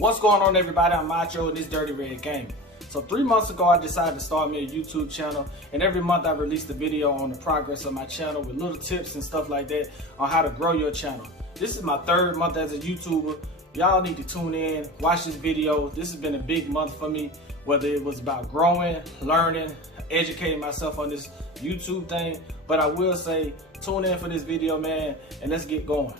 What's going on, everybody? I'm Macho and this Dirty Red Gaming. So 3 months ago, I decided to start me a YouTube channel, and every month I release a video on the progress of my channel with little tips and stuff like that on how to grow your channel. This is my 3rd month as a YouTuber. Y'all need to tune in, watch this video. This has been a big month for me, whether it was about growing, learning, educating myself on this YouTube thing. But I will say, tune in for this video, man, and let's get going.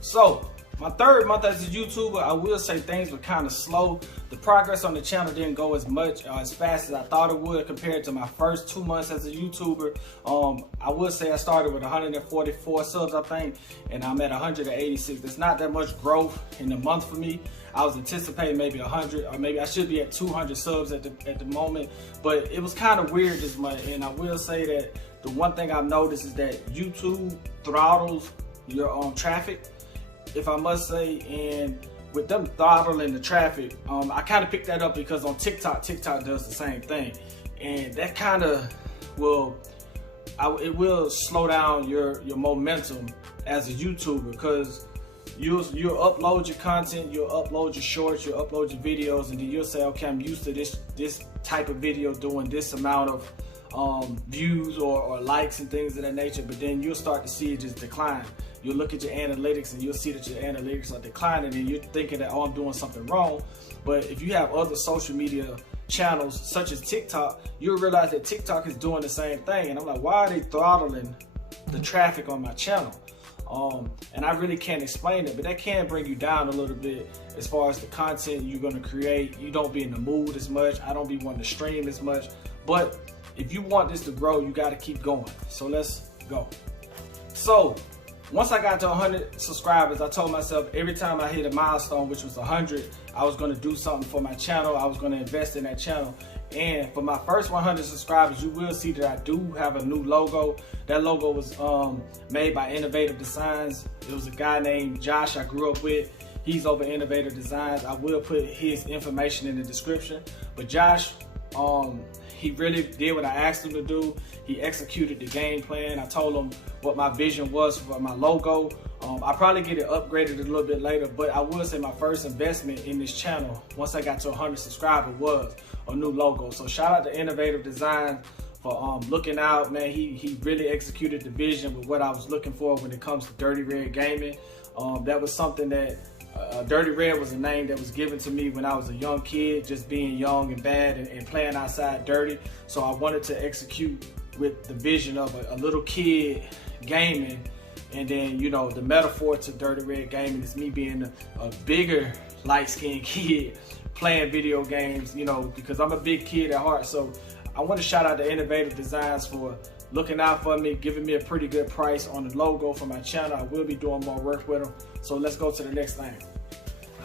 So, my 3rd month as a YouTuber, I will say things were kind of slow. The progress on the channel didn't go as fast as I thought it would compared to my first 2 months as a YouTuber. I would say I started with 144 subs, I think, and I'm at 186. There's not that much growth in a month for me. I was anticipating maybe 100, or maybe I should be at 200 subs at the moment, but it was kind of weird this month. And I will say that the one thing I've noticed is that YouTube throttles your traffic, if I must say, and with them throttling the traffic, I kind of picked that up because on TikTok does the same thing, and that kind of will, it will slow down your momentum as a YouTuber, because you'll upload your content, you'll upload your shorts, you'll upload your videos, and then you'll say, okay, I'm used to this type of video doing this amount of views or likes and things of that nature, but then you'll start to see it just decline. You'll look at your analytics and you'll see that your analytics are declining, and you're thinking that, oh, I'm doing something wrong. But if you have other social media channels such as TikTok, you'll realize that TikTok is doing the same thing. And I'm like, why are they throttling the traffic on my channel? And I really can't explain it, but that can bring you down a little bit as far as the content you're gonna create. You don't be in the mood as much. I don't be wanting to stream as much. But if you want this to grow, you gotta keep going. So let's go. So once I got to 100 subscribers, I told myself every time I hit a milestone, which was 100, I was gonna do something for my channel. I was gonna invest in that channel. And for my first 100 subscribers, you will see that I do have a new logo. That logo was made by Innovative Designs. It was a guy named Josh I grew up with. He's over Innovative Designs. I will put his information in the description. But Josh, he really did what I asked him to do. He executed the game plan. I told him what my vision was for my logo. I'll probably get it upgraded a little bit later, but I will say my first investment in this channel, once I got to 100 subscribers, was a new logo. So shout out to Innovative Design for looking out, man. He really executed the vision with what I was looking for when it comes to Dirty Red Gaming. That was something that Dirty Red was a name that was given to me when I was a young kid, just being young and bad and playing outside dirty. So I wanted to execute with the vision of a little kid gaming, and then, you know, the metaphor to Dirty Red Gaming is me being a bigger light-skinned kid playing video games, you know, because I'm a big kid at heart. So I want to shout out to Innovative Designs for looking out for me, giving me a pretty good price on the logo for my channel. I will be doing more work with them. So let's go to the next thing.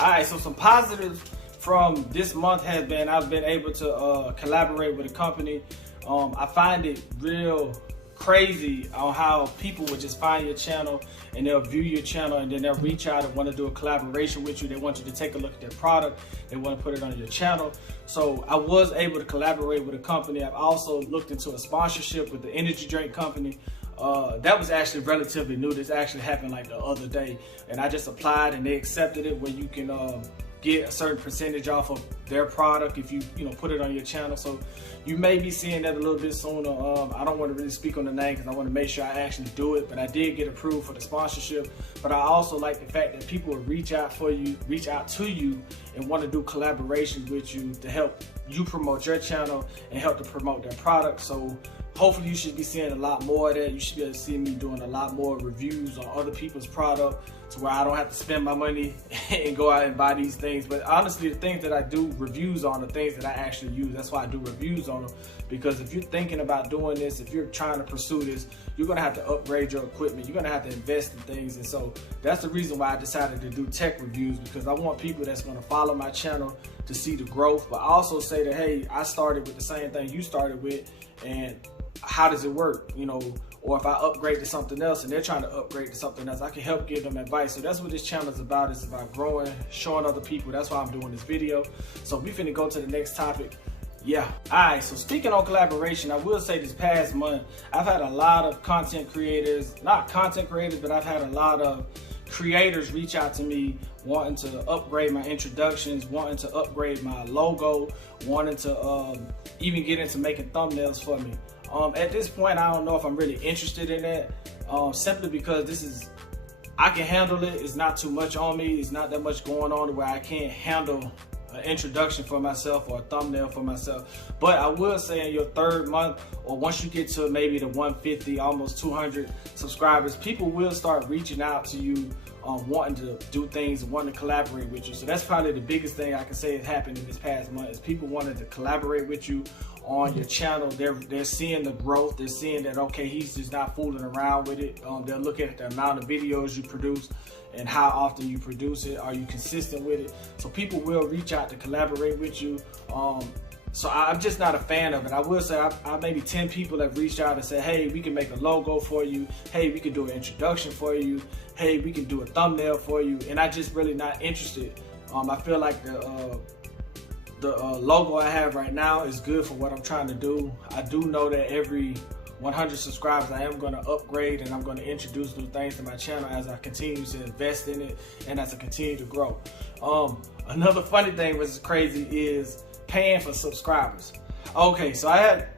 All right, so some positives from this month has been I've been able to collaborate with a company. I find it real crazy on how people would just find your channel and they'll view your channel, and then they'll reach out and want to do a collaboration with you. They want you to take a look at their product. They want to put it on your channel. So I was able to collaborate with a company. I've also looked into a sponsorship with the energy drink company. That was actually relatively new. This actually happened like the other day, and I just applied and they accepted it, where you can get a certain percentage off of their product if you put it on your channel. So you may be seeing that a little bit sooner. I don't want to really speak on the name because I want to make sure I actually do it, but I did get approved for the sponsorship. But I also like the fact that people will reach out to you and want to do collaborations with you to help you promote your channel and help to promote their product. So hopefully you should be seeing a lot more of that. You should be able to see me doing a lot more reviews on other people's product, to where I don't have to spend my money and go out and buy these things. But honestly, the things that I do reviews on are things that I actually use. That's why I do reviews on them, because if you're thinking about doing this, if you're trying to pursue this, you're gonna have to upgrade your equipment. You're gonna have to invest in things. And so that's the reason why I decided to do tech reviews, because I want people that's gonna follow my channel to see the growth, but also say that, hey, I started with the same thing you started with, and how does it work? You know, or if I upgrade to something else and they're trying to upgrade to something else, I can help give them advice. So that's what this channel is about. It's about growing, showing other people. That's why I'm doing this video. So we finna go to the next topic. Yeah. Alright, so speaking on collaboration, I will say this past month, I've had a lot of content creators, not content creators, but I've had a lot of creators reach out to me wanting to upgrade my introductions, wanting to upgrade my logo, wanting to even get into making thumbnails for me. At this point, I don't know if I'm really interested in that, simply because I can handle it. It's not too much on me. It's not that much going on where I can't handle an introduction for myself or a thumbnail for myself. But I will say in your third month, or once you get to maybe the 150, almost 200 subscribers, people will start reaching out to you, wanting to do things and wanting to collaborate with you. So that's probably the biggest thing I can say has happened in this past month, is people wanting to collaborate with you on your channel. They're seeing the growth. They're seeing that, okay, he's just not fooling around with it. They're looking at the amount of videos you produce and how often you produce it. Are you consistent with it? So people will reach out to collaborate with you. So I'm just not a fan of it. I will say I maybe 10 people have reached out and said, hey, we can make a logo for you. Hey, we can do an introduction for you. Hey, we can do a thumbnail for you. And I just really not interested. I feel like the logo I have right now is good for what I'm trying to do. I do know that every 100 subscribers, I am going to upgrade and I'm going to introduce new things to my channel as I continue to invest in it and as I continue to grow. Another funny thing, which is crazy, is paying for subscribers. Okay, so I had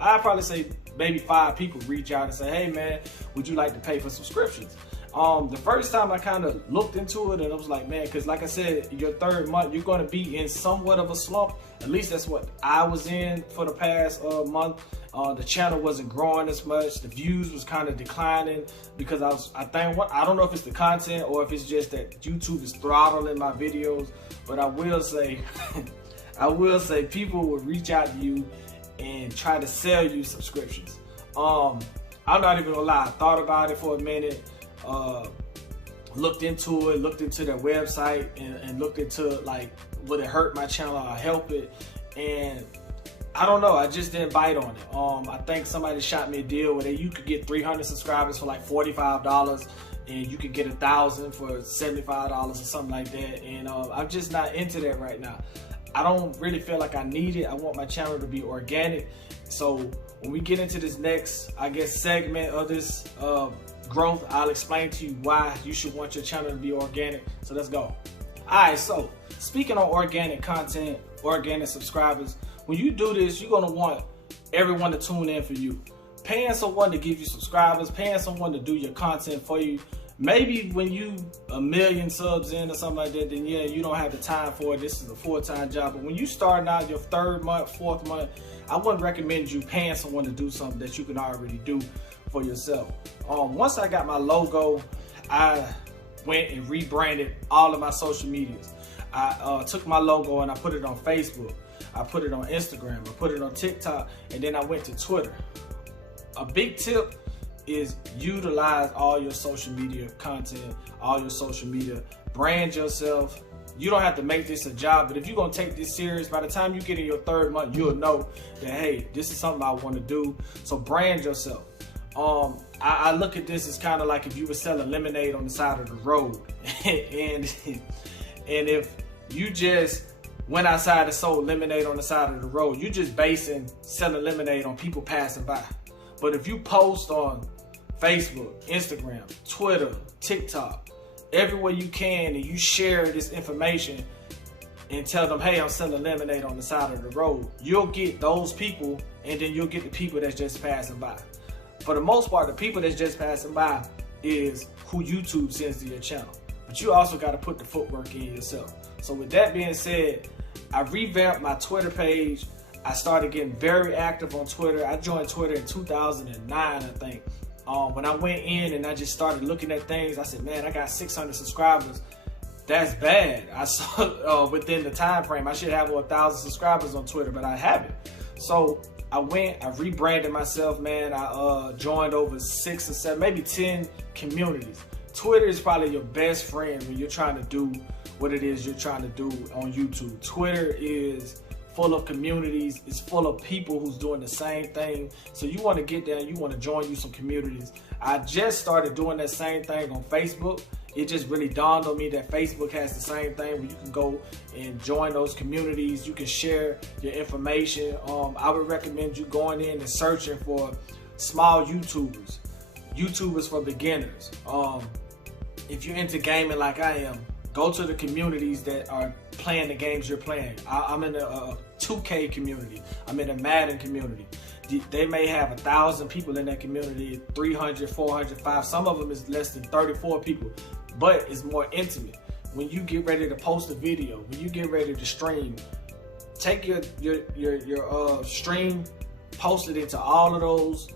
I'd probably say maybe 5 people reach out and say, hey man, would you like to pay for subscriptions? The first time I kind of looked into it and I was like, man, because like I said, your third month, you're going to be in somewhat of a slump. At least that's what I was in for the past month. The channel wasn't growing as much. The views was kind of declining because I don't know if it's the content or if it's just that YouTube is throttling my videos. But I will say, people will reach out to you and try to sell you subscriptions. I'm not even gonna lie. I thought about it for a minute. Looked into their website and looked into like, would it hurt my channel or help it? And I don't know, I just didn't bite on it. I think somebody shot me a deal where you could get 300 subscribers for like $45 and you could get 1,000 for $75 or something like that. And I'm just not into that right now. I don't really feel like I need it. I want my channel to be organic. So when we get into this next, I guess, segment of this growth, I'll explain to you why you should want your channel to be organic. So let's go. Alright, so speaking on organic content, organic subscribers, when you do this, you're gonna want everyone to tune in for you. Paying someone to give you subscribers, paying someone to do your content for you. Maybe when you 1 million subs in or something like that, then yeah, you don't have the time for it. This is a full-time job. But when you starting out your 3rd month, 4th month, I wouldn't recommend you paying someone to do something that you can already do for yourself. Once I got my logo, I went and rebranded all of my social medias. I took my logo and I put it on Facebook. I put it on Instagram. I put it on TikTok. And then I went to Twitter. A big tip is utilize all your social media content, all your social media. Brand yourself. You don't have to make this a job, but if you're gonna take this serious, by the time you get in your 3rd month, you'll know that, hey, this is something I want to do. So brand yourself. I look at this as kind of like if you were selling lemonade on the side of the road, and if you just went outside and sold lemonade on the side of the road, you're just basing selling lemonade on people passing by. But if you post on Facebook, Instagram, Twitter, TikTok, everywhere you can, and you share this information and tell them, hey, I'm selling lemonade on the side of the road, you'll get those people, and then you'll get the people that's just passing by. For the most part, the people that's just passing by is who YouTube sends to your channel. But you also got to put the footwork in yourself. So with that being said, I revamped my Twitter page. I started getting very active on Twitter. I joined Twitter in 2009, I think. When I went in and I just started looking at things, I said, man, I got 600 subscribers. That's bad. I saw within the time frame, I should have 1,000 subscribers on Twitter, but I haven't. So I rebranded myself, man. I joined over 6 or 7, maybe 10 communities. Twitter is probably your best friend when you're trying to do what it is you're trying to do on YouTube. Twitter is full of communities. It's full of people who's doing the same thing. So you want to get there and you want to join you some communities. I just started doing that same thing on Facebook. It just really dawned on me that Facebook has the same thing where you can go and join those communities. You can share your information. I would recommend you going in and searching for small YouTubers for beginners. If you're into gaming like I am, go to the communities that are playing the games you're playing. I'm in a 2K community. I'm in a Madden community. They may have 1,000 people in that community, 300, 400, 500. Some of them is less than 34 people, but it's more intimate. When you get ready to post a video, when you get ready to stream, take your stream, post it into all of those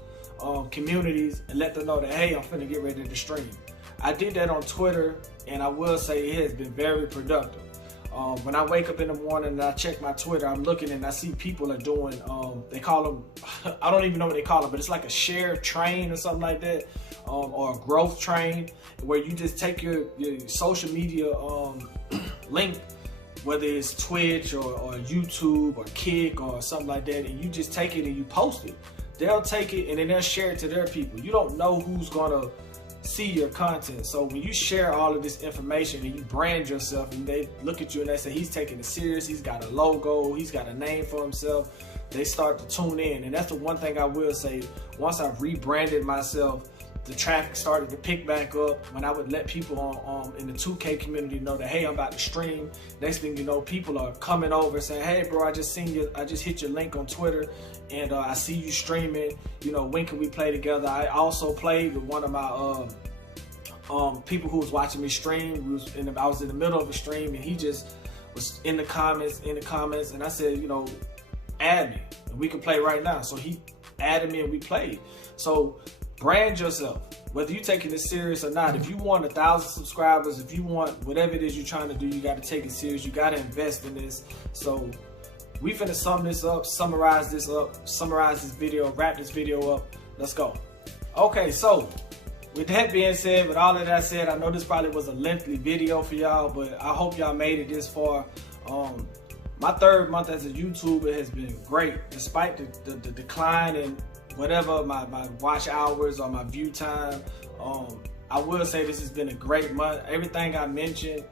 communities and let them know that, hey, I'm finna get ready to stream. I did that on Twitter, and I will say it has been very productive. When I wake up in the morning and I check my Twitter, I'm looking and I see people are doing, they call them, I don't even know what they call them, but it's like a share train or something like that, or a growth train, where you just take your social media link, whether it's Twitch or YouTube or Kick or something like that, and you just take it and you post it. They'll take it and then they'll share it to their people. You don't know who's gonna see your content. So when you share all of this information and you brand yourself and they look at you and they say, he's taking it serious, he's got a logo, he's got a name for himself, they start to tune in. And that's the one thing I will say, once I've rebranded myself, the traffic started to pick back up. When I would let people in the 2K community know that, hey, I'm about to stream, next thing you know, people are coming over saying, hey bro, I just hit your link on Twitter and I see you streaming, you know, when can we play together? I also played with one of my people who was watching me stream. I was in the middle of a stream and he just was in the comments, and I said, you know, add me and we can play right now. So he added me and we played. So brand yourself, whether you're taking it serious or not. If you want 1,000 subscribers, if you want whatever it is you're trying to do, you got to take it serious. You got to invest in this. So we finna sum this up, summarize this video, wrap this video up. Let's go. Okay, so with that being said, with all of that said, I know this probably was a lengthy video for y'all, but I hope y'all made it this far. My third month as a YouTuber has been great, despite the decline in whatever my watch hours or my view time. I will say this has been a great month. Everything I mentioned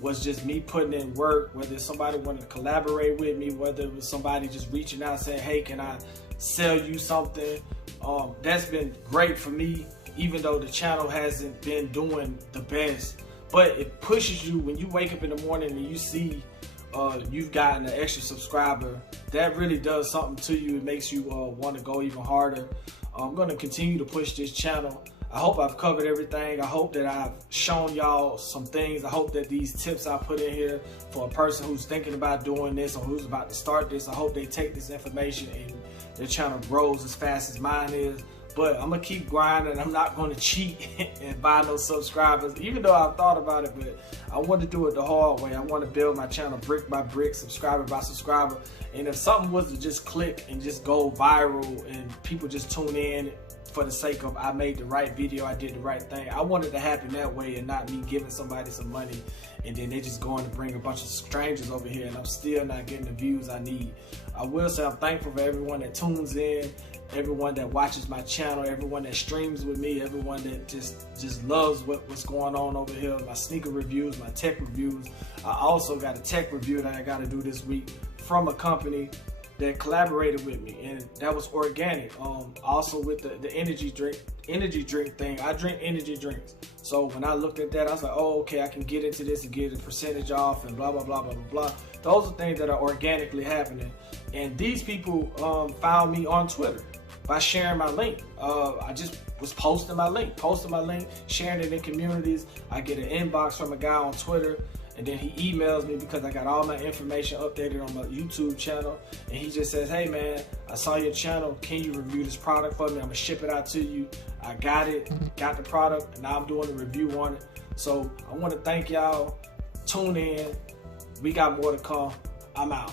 was just me putting in work, whether somebody wanted to collaborate with me, whether it was somebody just reaching out saying, hey, can I sell you something? That's been great for me, even though the channel hasn't been doing the best. But it pushes you when you wake up in the morning and you see you've gotten an extra subscriber. That really does something to you. It makes you want to go even harder. I'm going to continue to push this channel. I hope I've covered everything. I hope that I've shown y'all some things. I hope that these tips I put in here for a person who's thinking about doing this or who's about to start this, I hope they take this information and their channel grows as fast as mine is. But I'm going to keep grinding. I'm not going to cheat and buy no subscribers, even though I've thought about it. But I want to do it the hard way. I want to build my channel brick by brick, subscriber by subscriber. And if something was to just click and just go viral and people just tune in for the sake of I made the right video, I did the right thing, I want it to happen that way and not me giving somebody some money and then they just going to bring a bunch of strangers over here and I'm still not getting the views I need. I will say I'm thankful for everyone that tunes in, everyone that watches my channel, everyone that streams with me, everyone that just loves what's going on over here, my sneaker reviews, my tech reviews. I also got a tech review that I got to do this week from a company that collaborated with me, and that was organic. Also with the energy drink thing, I drink energy drinks. So when I looked at that, I was like, oh, okay, I can get into this and get a percentage off and blah, blah, blah, blah, blah, blah. Those are things that are organically happening. And these people found me on Twitter by sharing my link. I just was posting my link, sharing it in communities. I get an inbox from a guy on Twitter, and then he emails me because I got all my information updated on my YouTube channel. And he just says, hey man, I saw your channel. Can you review this product for me? I'm gonna ship it out to you. I got it, got the product, and now I'm doing a review on it. So I wanna thank y'all. Tune in. We got more to come. I'm out.